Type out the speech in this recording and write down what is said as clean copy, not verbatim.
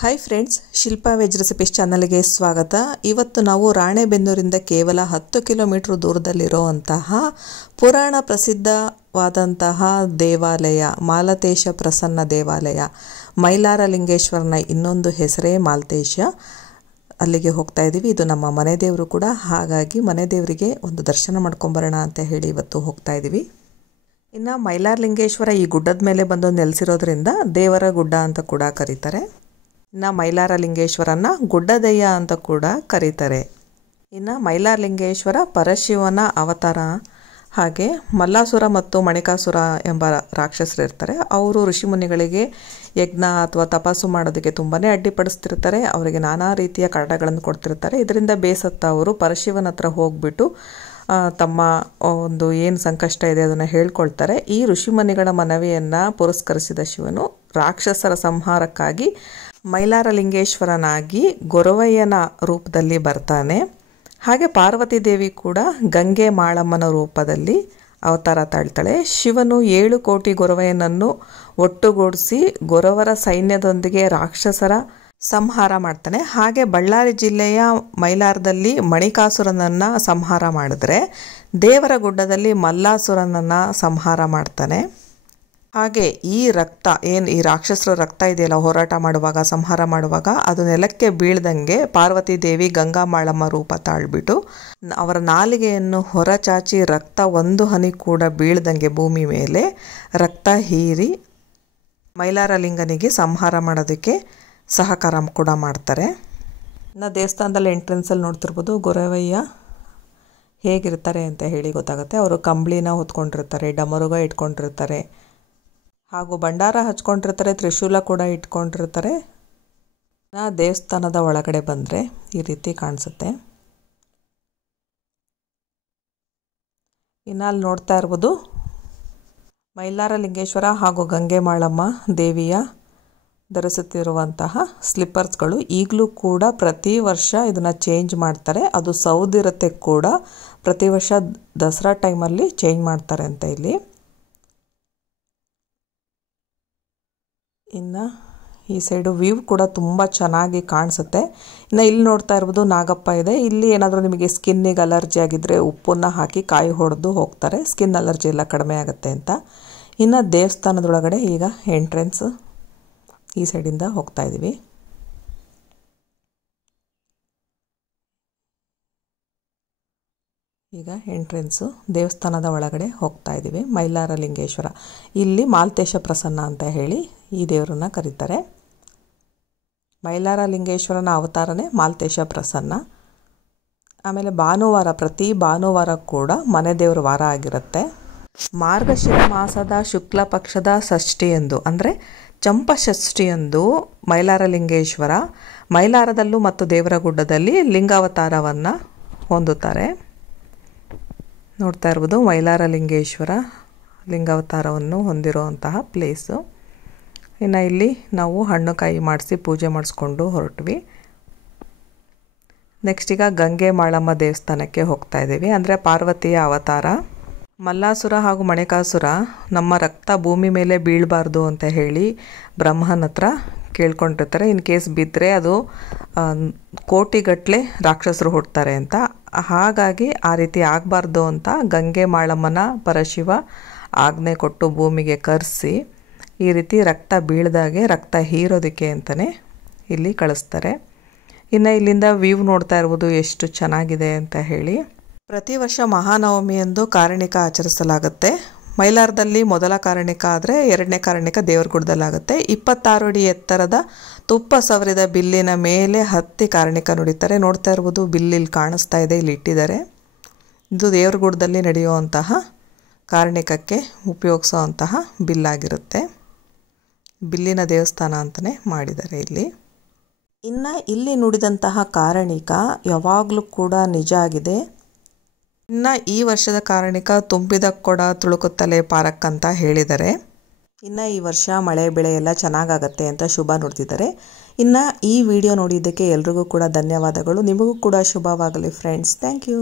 Hi friends, Shilpa veg recipes ಚಾನಲ್ಗೆ ಸ್ವಾಗತ. ಇವತ್ತು ನಾವು ರಾಣೆಬೆನ್ನೂರಿಂದ ಕೇವಲ 10 ಕಿಲೋಮೀಟರ್ ದೂರದಲ್ಲಿರುವಂತಹ ಪುರಾಣ ಪ್ರಸಿದ್ಧವಾದಂತಹ ದೇವಾಲಯ ಮಾಲತೇಶ ಪ್ರಸನ್ನ ದೇವಾಲಯ, ಮೈಲಾರ ಲಿಂಗೇಶ್ವರನ ಇನ್ನೊಂದು ಹೆಸರೇ ಮಾಲತೇಶ, ಅಲ್ಲಿಗೆ ಹೋಗ್ತಾ ಇದ್ದೀವಿ. ಇದು ನಮ್ಮ ಮನೆ ದೇವರು ಕೂಡ, ಹಾಗಾಗಿ ಮನೆ ದೇವರಿಗೆ ಒಂದು ದರ್ಶನ ಮಾಡ್ಕೊಂಬರೋಣ ಅಂತ ಹೇಳಿ ಇವತ್ತು ಹೋಗ್ತಾ ಇದ್ದೀವಿ. ಇನ್ನು ಮೈಲಾರ ಲಿಂಗೇಶ್ವರ ಈ ಗುಡ್ಡದ ಮೇಲೆ ಬಂದು ನೆಲೆಸಿರೋದ್ರಿಂದ ದೇವರ ಗುಡ್ಡ ಅಂತ ಕೂಡ ಕರೀತಾರೆ. ಇನ್ನು ಮೈಲಾರ ಲಿಂಗೇಶ್ವರನ ಗುಡ್ಡದಯ್ಯ ಅಂತ ಕೂಡ ಕರೀತಾರೆ. ಇನ್ನು ಮೈಲಾರ ಲಿಂಗೇಶ್ವರ ಪರಶಿವನ ಅವತಾರ. ಹಾಗೆ ಮಲ್ಲಾಸುರ ಮತ್ತು ಮಣಿಕಾಸುರ ಎಂಬ ರಾಕ್ಷಸರು ಇರ್ತಾರೆ. ಅವರು ಋಷಿಮುನಿಗಳಿಗೆ ಯಜ್ಞ ಅಥವಾ ತಪಸ್ಸು ಮಾಡೋದಕ್ಕೆ ತುಂಬಾ ಅಡ್ಡಿಪಡಿಸ್ತಿರ್ತಾರೆ. ಅವರಿಗೆ ನಾನಾ ರೀತಿಯ ಕಾಟಗಳನ್ನು ಕೊಡ್ತಿರ್ತಾರೆ. ಇದರಿಂದ ಬೇಸತ್ತ ಅವರು ಪರಶಿವನ ಹತ್ರ ಹೋಗ್ಬಿಟ್ಟು ತಮ್ಮ ಒಂದು ಏನು ಸಂಕಷ್ಟ ಇದೆ ಅದನ್ನು ಹೇಳ್ಕೊಳ್ತಾರೆ. ಈ ಋಷಿಮುನಿಗಳ ಮನವಿಯನ್ನು ಪುರಸ್ಕರಿಸಿದ ಶಿವನು ರಾಕ್ಷಸರ ಸಂಹಾರಕ್ಕಾಗಿ ಮೈಲಾರ ಲಿಂಗೇಶ್ವರನಾಗಿ ಗೊರವಯ್ಯನ ರೂಪದಲ್ಲಿ ಬರ್ತಾನೆ. ಹಾಗೆ ಪಾರ್ವತಿ ದೇವಿ ಕೂಡ ಗಂಗೆ ಮಾಳಮ್ಮನ ರೂಪದಲ್ಲಿ ಅವತಾರ ತಾಳ್ತಾಳೆ. ಶಿವನು 7 ಕೋಟಿ ಗೊರವಯ್ಯನನ್ನು ಒಟ್ಟುಗೂಡಿಸಿ ಗೊರವರ ಸೈನ್ಯದೊಂದಿಗೆ ರಾಕ್ಷಸರ ಸಂಹಾರ ಮಾಡ್ತಾನೆ. ಹಾಗೆ ಬಳ್ಳಾರಿ ಜಿಲ್ಲೆಯ ಮೈಲಾರದಲ್ಲಿ ಮಣಿಕಾಸುರನನ್ನು ಸಂಹಾರ ಮಾಡಿದ್ರೆ ದೇವರ ಗುಡ್ಡದಲ್ಲಿ ಮಲ್ಲಾಸುರನನ್ನು ಸಂಹಾರ ಮಾಡ್ತಾನೆ. ಹಾಗೆ ಈ ರಕ್ತ ಏನು ಈ ರಾಕ್ಷಸರ ರಕ್ತ ಇದೆಯಲ್ಲ, ಹೋರಾಟ ಮಾಡುವಾಗ ಸಂಹಾರ ಮಾಡುವಾಗ ಅದು ನೆಲಕ್ಕೆ ಬೀಳ್ದಂಗೆ ಪಾರ್ವತಿ ದೇವಿ ಗಂಗಾ ಮಾಳಮ್ಮ ರೂಪ ತಾಳ್ಬಿಟ್ಟು ಅವರ ನಾಲಿಗೆಯನ್ನು ಹೊರಚಾಚಿ ರಕ್ತ ಒಂದು ಹನಿ ಕೂಡ ಬೀಳ್ದಂಗೆ ಭೂಮಿ ಮೇಲೆ ರಕ್ತ ಹೀರಿ ಮೈಲಾರ ಲಿಂಗನಿಗೆ ಸಂಹಾರ ಮಾಡೋದಕ್ಕೆ ಸಹಕಾರ ಕೂಡ ಮಾಡ್ತಾರೆ. ಇನ್ನು ದೇವಸ್ಥಾನದಲ್ಲಿ ಎಂಟ್ರೆನ್ಸಲ್ಲಿ ನೋಡ್ತಿರ್ಬೋದು ಗೊರವಯ್ಯ ಹೇಗಿರ್ತಾರೆ ಅಂತ ಹೇಳಿ ಗೊತ್ತಾಗುತ್ತೆ. ಅವರು ಕಂಬಳಿನ ಹೊತ್ಕೊಂಡಿರ್ತಾರೆ, ಡಮರುಗ ಇಟ್ಕೊಂಡಿರ್ತಾರೆ, ಹಾಗೂ ಭಂಡಾರ ಹಚ್ಕೊಂಡಿರ್ತಾರೆ, ತ್ರಿಶೂಲ ಕೂಡ ಇಟ್ಕೊಂಡಿರ್ತಾರೆ. ದೇವಸ್ಥಾನದ ಒಳಗಡೆ ಬಂದರೆ ಈ ರೀತಿ ಕಾಣಿಸುತ್ತೆ. ಇನ್ನು ಅಲ್ಲಿ ನೋಡ್ತಾ ಇರ್ಬೋದು ಮೈಲಾರ ಲಿಂಗೇಶ್ವರ ಹಾಗೂ ಗಂಗೆ ಮಾಳಮ್ಮ ದೇವಿಯ ಧರಿಸುತ್ತಿರುವಂತಹ ಸ್ಲಿಪ್ಪರ್ಸ್ಗಳು ಈಗಲೂ ಕೂಡ ಪ್ರತಿ ವರ್ಷ ಇದನ್ನು ಚೇಂಜ್ ಮಾಡ್ತಾರೆ. ಅದು ಸೌದಿರುತ್ತೆ ಕೂಡ, ಪ್ರತಿ ವರ್ಷ ದಸರಾ ಟೈಮಲ್ಲಿ ಚೇಂಜ್ ಮಾಡ್ತಾರೆ ಅಂತ ಇಲ್ಲಿ. ಇನ್ನು ಈ ಸೈಡು ವ್ಯೂ ಕೂಡ ತುಂಬ ಚೆನ್ನಾಗಿ ಕಾಣಿಸುತ್ತೆ. ಇನ್ನು ಇಲ್ಲಿ ನೋಡ್ತಾ ಇರ್ಬೋದು ನಾಗಪ್ಪ ಇದೆ. ಇಲ್ಲಿ ಏನಾದರೂ ನಿಮಗೆ ಸ್ಕಿನ್ನಿಗೆ ಅಲರ್ಜಿ ಆಗಿದ್ದರೆ ಉಪ್ಪನ್ನು ಹಾಕಿ ಕಾಯಿ ಹೊಡೆದು ಹೋಗ್ತಾರೆ, ಸ್ಕಿನ್ ಅಲರ್ಜಿ ಎಲ್ಲ ಕಡಿಮೆ ಆಗುತ್ತೆ ಅಂತ. ಇನ್ನು ದೇವಸ್ಥಾನದೊಳಗಡೆ ಈಗ ಎಂಟ್ರೆನ್ಸ್ ಈ ಸೈಡಿಂದ ಹೋಗ್ತಾ ಇದ್ದೀವಿ. ಈಗ ಎಂಟ್ರೆನ್ಸು ದೇವಸ್ಥಾನದ ಒಳಗಡೆ ಹೋಗ್ತಾ ಇದ್ದೀವಿ. ಮೈಲಾರ ಲಿಂಗೇಶ್ವರ, ಇಲ್ಲಿ ಮಾಲತೇಶ ಪ್ರಸನ್ನ ಅಂತ ಹೇಳಿ ಈ ದೇವರನ್ನ ಕರೀತಾರೆ. ಮೈಲಾರ ಲಿಂಗೇಶ್ವರನ ಅವತಾರನೇ ಮಾಲತೇಶ ಪ್ರಸನ್ನ. ಆಮೇಲೆ ಭಾನುವಾರ, ಪ್ರತಿ ಭಾನುವಾರ ಕೂಡ ಮನೆ ದೇವರ ವಾರ ಆಗಿರುತ್ತೆ. ಮಾರ್ಗಶಿರ ಮಾಸದ ಶುಕ್ಲ ಪಕ್ಷದ ಷಷ್ಠಿಯಂದು ಅಂದರೆ ಚಂಪಷಷ್ಠಿಯಂದು ಮೈಲಾರ ಲಿಂಗೇಶ್ವರ ಮೈಲಾರದಲ್ಲೂ ಮತ್ತು ದೇವರಗುಡ್ಡದಲ್ಲಿ ಲಿಂಗಾವತಾರವನ್ನು ಹೊಂದುತ್ತಾರೆ. ನೋಡ್ತಾ ಇರ್ಬೋದು ಮೈಲಾರ ಲಿಂಗೇಶ್ವರ ಲಿಂಗಾವತಾರವನ್ನು ಹೊಂದಿರುವಂತಹ ಪ್ಲೇಸು. ಇನ್ನು ಇಲ್ಲಿ ನಾವು ಹಣ್ಣು ಕಾಯಿ ಮಾಡಿಸಿ ಪೂಜೆ ಮಾಡಿಸ್ಕೊಂಡು ಹೊರಟ್ವಿ. ನೆಕ್ಸ್ಟ್ ಈಗ ಗಂಗೆ ಮಾಳಮ್ಮ ದೇವಸ್ಥಾನಕ್ಕೆ ಹೋಗ್ತಾ ಇದ್ದೀವಿ. ಅಂದರೆ ಪಾರ್ವತಿಯ ಅವತಾರ. ಮಲ್ಲಾಸುರ ಹಾಗೂ ಮಣಿಕಾಸುರ ನಮ್ಮ ರಕ್ತ ಭೂಮಿ ಮೇಲೆ ಬೀಳಬಾರ್ದು ಅಂತ ಹೇಳಿ ಬ್ರಹ್ಮನ ಹತ್ರ ಕೇಳ್ಕೊಂಡಿರ್ತಾರೆ. ಇನ್ ಕೇಸ್ ಬಿದ್ದರೆ ಅದು ಕೋಟಿಗಟ್ಟಲೆ ರಾಕ್ಷಸರು ಹುಡ್ತಾರೆ ಅಂತ. ಹಾಗಾಗಿ ಆ ರೀತಿ ಆಗಬಾರ್ದು ಅಂತ ಗಂಗೆ ಮಾಳಮ್ಮನ ಪರಶಿವ ಆಜ್ಞೆ ಕೊಟ್ಟು ಭೂಮಿಗೆ ಕರೆಸಿ ಈ ರೀತಿ ರಕ್ತ ಬೀಳ್ದಾಗೆ ರಕ್ತ ಹೀರೋದಕ್ಕೆ ಅಂತಲೇ ಇಲ್ಲಿ ಕಳಿಸ್ತಾರೆ. ಇನ್ನು ಇಲ್ಲಿಂದ ವ್ಯೂ ನೋಡ್ತಾ ಇರ್ಬೋದು ಎಷ್ಟು ಚೆನ್ನಾಗಿದೆ ಅಂತ ಹೇಳಿ. ಪ್ರತಿ ವರ್ಷ ಮಹಾನವಮಿಯಂದು ಕಾರಣಿಕ ಆಚರಿಸಲಾಗುತ್ತೆ. ಮೈಲಾರದಲ್ಲಿ ಮೊದಲ ಕಾರಣಿಕ ಆದರೆ ಎರಡನೇ ಕಾರಣಿಕ ದೇವರಗುಡ್ಡದಲ್ಲಾಗುತ್ತೆ. 26 ಅಡಿ ಎತ್ತರದ ತುಪ್ಪ ಸವರಿದ ಬಿಲ್ಲಿನ ಮೇಲೆ ಹತ್ತಿ ಕಾರಣಿಕ ನುಡಿತಾರೆ. ನೋಡ್ತಾ ಇರ್ಬೋದು ಬಿಲ್ಲಿಲ್ಲಿ ಕಾಣಿಸ್ತಾ ಇದೆ, ಇಲ್ಲಿ ಇಟ್ಟಿದ್ದಾರೆ. ಇದು ದೇವರಗುಡ್ಡದಲ್ಲಿ ನಡೆಯುವಂತಹ ಕಾರಣಿಕಕ್ಕೆ ಉಪಯೋಗಿಸುವಂತಹ ಬಿಲ್ಲಾಗಿರುತ್ತೆ. ಬಿಲ್ಲಿನ ದೇವಸ್ಥಾನ ಅಂತಲೇ ಮಾಡಿದ್ದಾರೆ ಇಲ್ಲಿ. ಇನ್ನು ಇಲ್ಲಿ ನುಡಿದಂತಹ ಕಾರಣಿಕ ಯಾವಾಗಲೂ ಕೂಡ ನಿಜ ಆಗಿದೆ. ಇನ್ನು ಈ ವರ್ಷದ ಕಾರಣಿಕ ತುಂಬಿದ ಕೊಡ ತುಳುಕುತ್ತಲೇ ಪಾರಕ್ ಅಂತ ಹೇಳಿದ್ದಾರೆ. ಇನ್ನು ಈ ವರ್ಷ ಮಳೆ ಬೆಳೆ ಎಲ್ಲ ಚೆನ್ನಾಗಾಗತ್ತೆ ಅಂತ ಶುಭ ನುಡಿದಿದ್ದಾರೆ. ಇನ್ನು ಈ ವಿಡಿಯೋ ನೋಡಿದ್ದಕ್ಕೆ ಎಲ್ರಿಗೂ ಕೂಡ ಧನ್ಯವಾದಗಳು. ನಿಮಗೂ ಕೂಡ ಶುಭವಾಗಲಿ ಫ್ರೆಂಡ್ಸ್. Thank you.